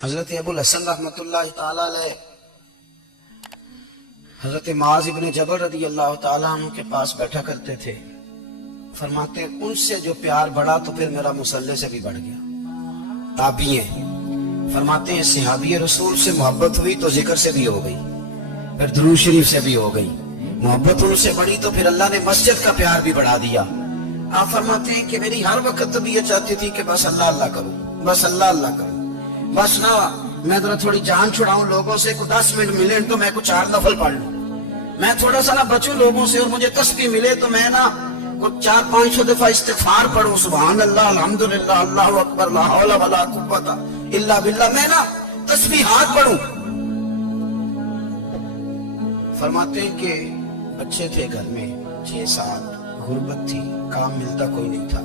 حضرت ابو الحسن رحمتاللہ تعالی علیہ حضرت معاذ ابن جبل رضی اللہ تعالیٰ عنہ کے پاس بیٹھا کرتے تھے. فرماتے ہیں ان سے جو پیار بڑھا تو پھر میرا مصلی سے بھی بڑھ گیا. تابعی ہیں. فرماتے ہیں صحابی رسول سے محبت ہوئی تو ذکر سے بھی ہو گئی, پھر درود شریف سے بھی ہو گئی. محبت ان سے بڑھی تو پھر اللہ نے مسجد کا پیار بھی بڑھا دیا. آپ فرماتے ہیں کہ میری ہر وقت طبیعت چاہتی تھی کہ بس اللہ اللہ کروں, بس اللہ اللہ کروں, بس نہ میں ذرا تھوڑی جان چھڑاؤں لوگوں سے, کوئی 10 منٹ ملے تو میں کچھ 4 نفل پڑھ لوں, میں تھوڑا سا نہ بچوں لوگوں سے, اور مجھے تسبیح ملے تو میں نہ 400-500 دفعہ استغفار پڑھوں, سبحان اللہ, الحمدللہ, اللہ اکبر, لا حول ولا قوت الا باللہ, میں نہ تسبیحات پڑھوں. فرماتے ہیں کہ بچے تھے گھر میں 6-7, غربت تھی, کام ملتا کوئی نہیں تھا,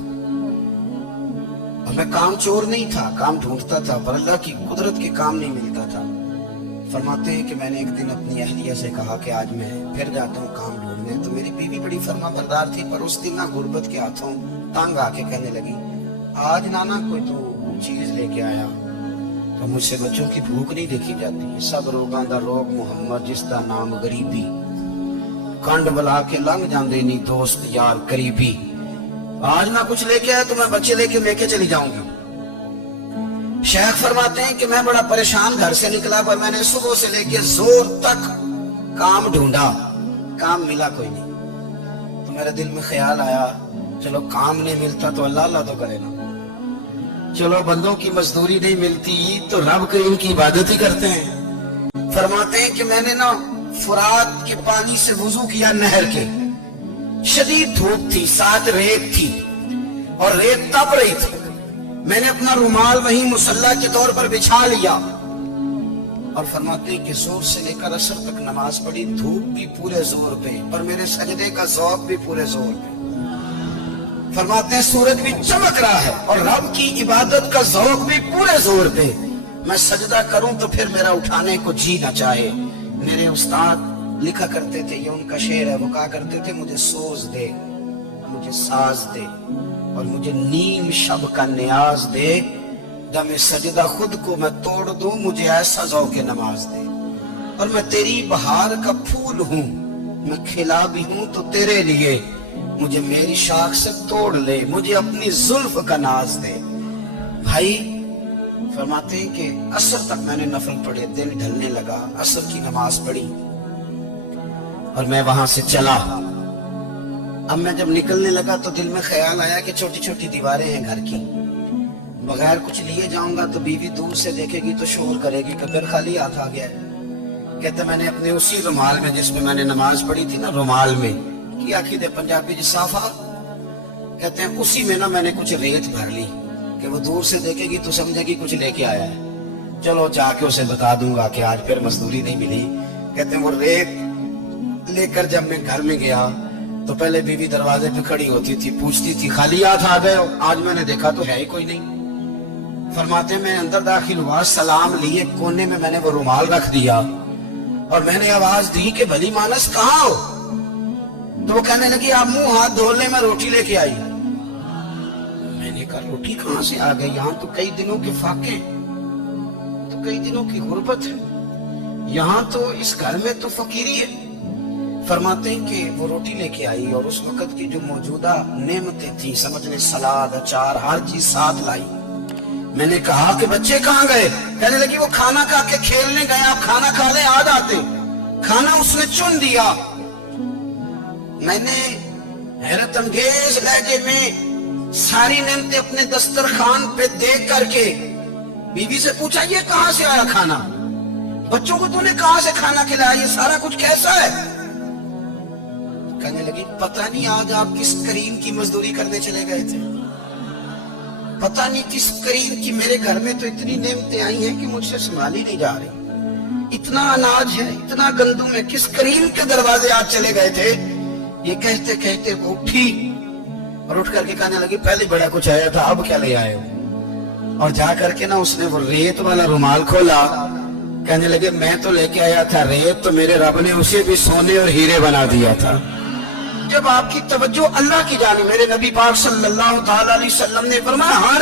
اور میں کام چور نہیں تھا, کام ڈھونڈتا تھا, پر اللہ کی قدرت کے کام نہیں ملتا تھا. فرماتے ہیں کہ میں نے ایک دن اپنی اہلیہ سے کہا کہ آج میں پھر جاتا ہوں کام ڈھونڈنے. تو میری بیوی بڑی فرما بردار تھی, پر اس دن نہ غربت کے ہاتھوں تانگ آ کے کہنے لگی, آج نانا کوئی تو چیز لے کے آیا. تو مجھ سے بچوں کی بھوک نہیں دیکھی جاتی, سب روگاں دا روگ محمد جس دا نام غریبی, کنڈ بلا کے لنگ جاندے نہیں دوست یار قریبی. آج نہ کچھ لے کے آیا تو میں بچے لے کے چلی جاؤں گی. شیخ فرماتے ہیں کہ میں بڑا پریشان گھر سے نکلا, پر میں نے صبح سے لے کے زور تک کام ڈھونڈا, کام ملا کوئی نہیں. تو میرے دل میں خیال آیا, چلو کام نہیں ملتا تو اللہ اللہ تو کرے نا, چلو بندوں کی مزدوری نہیں ملتی تو رب کریم کی عبادت ہی کرتے ہیں. فرماتے ہیں کہ میں نے نا فرات کے پانی سے وضو کیا, نہر کے, شدید دھوپ تھی, ساتھ ریت تھی اور ریت تپ رہی تھی. میں نے اپنا رومال وہیں مصلی کے طور پر بچھا لیا, اور فرماتے ہیں کہ زور سے لے کر عصر تک نماز پڑھی, دھوپ بھی پورے زور پہ, پر میرے سجدے کا ذوق بھی پورے زور پہ. فرماتے ہیں سورج بھی چمک رہا ہے اور رب کی عبادت کا ذوق بھی پورے زور پہ. میں سجدہ کروں تو پھر میرا اٹھانے کو جی نہ چاہے. میرے استاد لکھا کرتے تھے, یہ ان کا شعر ہے, وہ کہا کرتے تھے, مجھے سوز دے, مجھے ساز دے, اور مجھے نیم شب کا نیاز دے, دم سجدہ خود کو میں توڑ دوں, مجھے ایسا ذوق نماز دے. اور میں تیری بہار کا پھول ہوں, میں کھلا بھی ہوں تو تیرے لیے, مجھے میری شاخ سے توڑ لے, مجھے اپنی زلف کا ناز دے. بھائی فرماتے ہیں کہ عصر تک میں نے نفل پڑھے, دن ڈھلنے لگا, عصر کی نماز پڑھی اور میں وہاں سے چلا. اب میں جب نکلنے لگا تو دل میں خیال آیا کہ چھوٹی چھوٹی دیواریں ہیں گھر کی, بغیر کچھ لیے جاؤں گا تو بیوی دور سے دیکھے گی تو شور کرے گی کہ پھر خالی ہاتھ آ گیا ہے. کہتے میں نے اپنے اسی رومال میں جس میں میں نے نماز پڑھی تھی نا, رومال میں کیا آخر پنجابی جسافہ کہتے ہیں, اسی میں نا میں نے کچھ ریت بھر لی کہ وہ دور سے دیکھے گی تو سمجھے گی کچھ لے کے آیا ہے. چلو جا کے اسے بتا دوں گا کہ آج پھر مزدوری نہیں ملی. کہتے ہیں وہ ریت لے کر جب میں گھر میں گیا تو پہلے بیوی دروازے پہ کھڑی ہوتی تھی, پوچھتی تھی خالی ہاتھ آ گئے ہو, آج میں نے دیکھا تو ہے ہی کوئی نہیں. فرماتے ہیں میں اندر داخل ہوا, سلام لیے, کونے میں نے وہ رومال رکھ دیا اور میں نے آواز دی کہ بھلی مانس کہاں ہو. تو وہ کہنے لگی آپ منہ ہاتھ دھو لیں, میں روٹی لے کے آئی. میں نے کہا روٹی کہاں سے آ گئی, یہاں تو کئی دنوں کے فاقے, تو کئی دنوں کی غربت ہے, یہاں تو اس گھر میں تو فقیری ہے. فرماتے ہیں کہ وہ روٹی لے کے آئی اور اس وقت کی جو موجودہ نعمتیں تھیں, سمجھ لیں سلاد, اچار, ہر چیز ساتھ لائی. میں نے کہا کہ بچے کہاں گئے, کہنے لگی وہ کھانا کھا کے کھیلنے گئے, آپ کھانا کھا لیں آ جاتے. کھانا اس نے چن دیا. میں نے حیرت انگیز لہجے میں ساری نعمتیں اپنے دسترخوان پہ دیکھ کر کے بیوی سے پوچھا, یہ کہاں سے آیا کھانا, بچوں کو تو نے کہاں سے کھانا کھلایا, یہ سارا کچھ کیسا ہے. کہنے لگی پتہ نہیں آج آپ کس کریم کی مزدوری کرنے چلے گئے تھے, پتہ نہیں کس کریم کی, میرے گھر میں تو اتنی نعمتیں آئی ہیں کہ مجھ سے سنبھالی نہیں جا رہی, اتنا اناج ہے, اتنا گندم ہے, کس کریم کے دروازے آج چلے گئے تھے. یہ کہتے کہتے وہ اٹھی اور اٹھ کر کے کہنے لگی پہلے بڑا کچھ آیا تھا, اب کیا لے آئے ہو. اور جا کر کے نا اس نے وہ ریت والا رومال کھولا, کہنے لگے میں تو لے کے آیا تھا ریت, تو میرے رب نے اسے بھی سونے اور ہیرے بنا دیا تھا. جب آپ کی توجہ اللہ کی جانب, میرے نبی پاک صلی اللہ تعالی علیہ وسلم نے فرمایا ہر